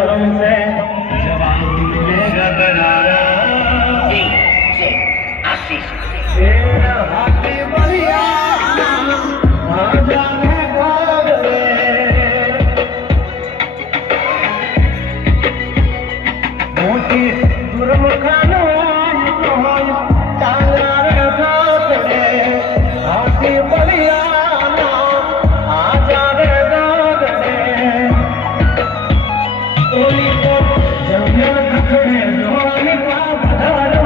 हमसे जवाब मिलेगा करारा तेरा हाथी बढ़िया जाने भाग रे मोटी दुर्मुखानो टांगा रे घाट रे हाथी बढ़िया आजा रे गाग रे ओली को जमिया खड़े जोनी का बधारो